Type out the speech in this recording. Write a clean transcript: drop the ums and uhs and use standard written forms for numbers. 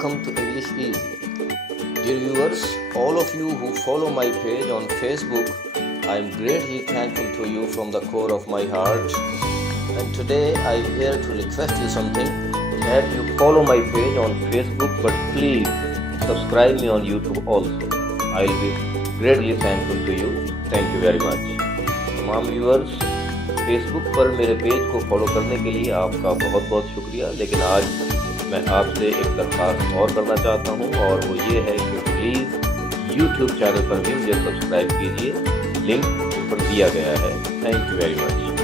welcome to English Easy. Dear viewers, all of you who follow my page on Facebook, I am greatly thankful to you from the core of my heart. And today I am here to request you something, that you follow my page on Facebook, but please subscribe me on YouTube also. I will be greatly thankful to you. Thank you very much. तमाम viewers, Facebook पर मेरे page को follow करने के लिए आपका बहुत बहुत शुक्रिया। लेकिन आज मैं आपसे एक दरख्वास्त और करना चाहता हूं, और वो ये है कि प्लीज़ यूट्यूब चैनल पर भी मुझे सब्सक्राइब कीजिए। लिंक ऊपर दिया गया है। Thank you very much.